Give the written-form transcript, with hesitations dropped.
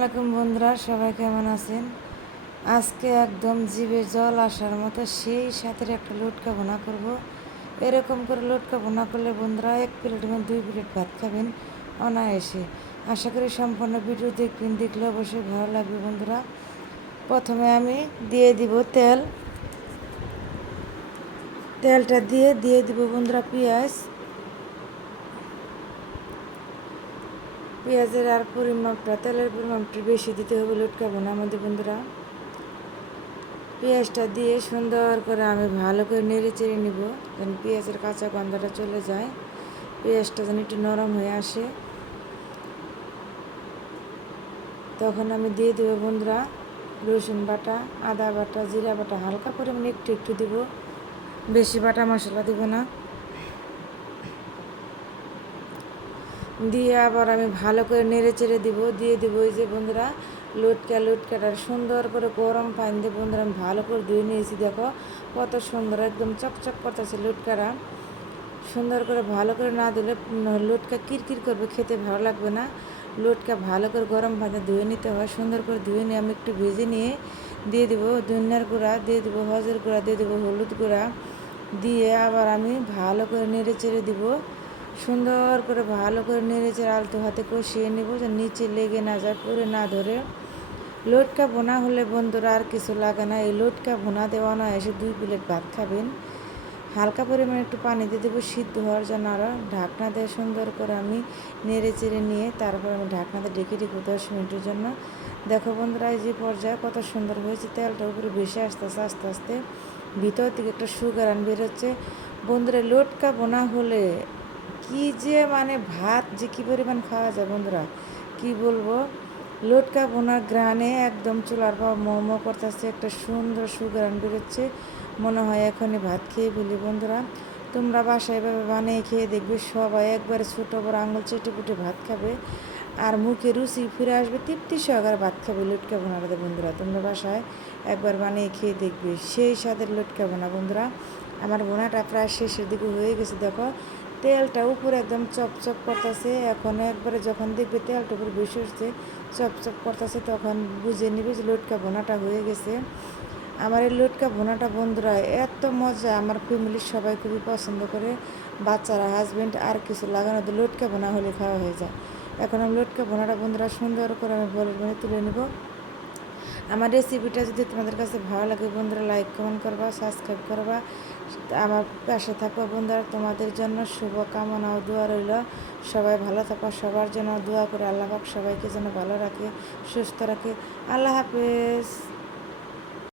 আলাইকুম বন্ধুরা, সবাই কেমন আছেন? আজকে একদম জিভে জল আসার মতো সেই সাথে একটা লটকা ভুনা করব। এরকম করে লটকা ভুনা করলে বন্ধুরা 1 প্লেট এবং 2 প্লেট ভাত খাবেন অনায়াসে। আশা করি সম্পূর্ণ ভিডিও দেখবেন, দেখলে অবশ্যই ভালো লাগবে বন্ধুরা। প্রথমে আমি দিয়ে দিব তেলটা দিয়ে দিব বন্ধুরা পেঁয়াজের আর পরিমাপটা, তেলের পরিমাপটা বেশি দিতে হবে লটকা ভুনার মধ্যে বন্ধুরা। পেঁয়াজটা দিয়ে সুন্দর করে আমি ভালো করে নেড়ে চেড়ে নিব, যেন পেঁয়াজের কাঁচা গন্ধটা চলে যায়, পেঁয়াজটা যেন একটু নরম হয়ে আসে। তখন আমি দিয়ে দেবো বন্ধুরা রসুন বাটা, আদা বাটা, জিরা বাটা, হালকা পরিমাণে একটু দিব, বেশি বাটা মশলা দিব না। দিয়ে আবার আমি ভালো করে নেড়ে চেড়ে দিয়ে দিব এই যে বন্ধুরা লটকাটা সুন্দর করে গরম পানি দিয়ে বন্ধুরা আমি ভালো করে ধুয়ে নিয়েছি। দেখো কত সুন্দর একদম চকচক করতেছে লটকাটা। সুন্দর করে ভালো করে না ধুলে লটকা কিরকির করবে, খেতে ভালো লাগবে না। লটকা ভালো করে গরম পানিতে ধুয়ে নিতে হয়। সুন্দর করে ধুয়ে নিয়ে আমি একটু ভেজে নিয়ে দিয়ে দেবো ধনিয়ার গুঁড়া, দিয়ে দেবো হলুদের গুঁড়া, দিয়ে দেবো হলুদ গুঁড়া, দিয়ে আবার আমি ভালো করে নেড়ে চেড়ে দিব। সুন্দর করে ভালো করে নেড়ে চেড়ে আলতো হাতে কষিয়ে নেব, যে নিচে লেগে না যায়, পুড়ে না ধরে। লটকা ভুনা হলে বন্ধুরা আর কিছু লাগে না, এই লটকা ভুনা দেওয়া না এসে 2 প্লেট ভাত খাবেন। হালকা পরিমাণে একটু পানি দিয়ে দেবো সিদ্ধ হওয়ার জন্য। আরও ঢাকনা দিয়ে সুন্দর করে আমি নেড়ে চেড়ে নিয়ে তারপর আমি ঢাকনাতে ঢেকে 10 মিনিটের জন্য। দেখো বন্ধুরা এই যে পর্যায়ে কত সুন্দর হয়েছে, তেলটা উপরে ভেসে আসতেছে আস্তে আস্তে, ভিতর থেকে একটা সুগারান বেরোচ্ছে বন্ধুরা। লটকা ভুনা হলে কি যে মানে ভাত যে কী পরিমাণ খাওয়া যায় বন্ধুরা, কি বলবো। লটকা ভুনার গ্রানে একদম চুলার পর মোমো করতেছে, একটা সুন্দর সুগারান বেরোচ্ছে, মনে হয় এখনই ভাত খেয়ে ফেলি বন্ধুরা। তোমরা বাসায় এভাবে বানিয়ে খেয়ে দেখবে, সবাই একবারে ছোটো বড় আঙুল চেটে পুটে ভাত খাবে, আর মুখে রুচি ফিরে আসবে, তৃপ্তি সহকারে ভাত খাবে লটকা ভুনাটাতে বন্ধুরা। তোমরা বাসায় একবার বানিয়ে খেয়ে দেখবে, সেই স্বাদের লটকা ভুনা বন্ধুরা। আমার ভুনাটা প্রায় শেষের দিকে হয়ে গেছে, দেখো তেলটা উপরে একদম চপচপ করতেছে। এখন একবারে যখন দেখবে তেলটা উপরে বেশি উঠছে, চপচপ করতেছে, তখন বুঝে নিবে যে লটকা ভুনাটা হয়ে গেছে। আমার এই লটকা ভুনাটা বন্ধুরা এত মজা, আমার ফ্যামিলির সবাই খুবই পছন্দ করে, বাচ্চারা, হাজব্যান্ড, আর কিছু লাগানো তো লটকা ভুনা হলে খাওয়া হয়ে যায়। এখন আমি লটকা ভুনাটা বন্ধুরা সুন্দর করে আমি বলের মধ্যে তুলে নেব। আমার রেসিপিটা যদি তোমাদের কাছে ভালো লাগে বন্ধুরা, লাইক কমেন্ট করবা, সাবস্ক্রাইব করবা, আমার পাশে থাকো বন্ধুরা। তোমাদের জন্য শুভ কামনা ও দোয়া রইল। সবাই ভালো থাকো, সবার জন্য দোয়া করে আল্লাহ পাক সবাইকে যেন ভালো রাখে, সুস্থ রাখে। আল্লাহ হাফেজ।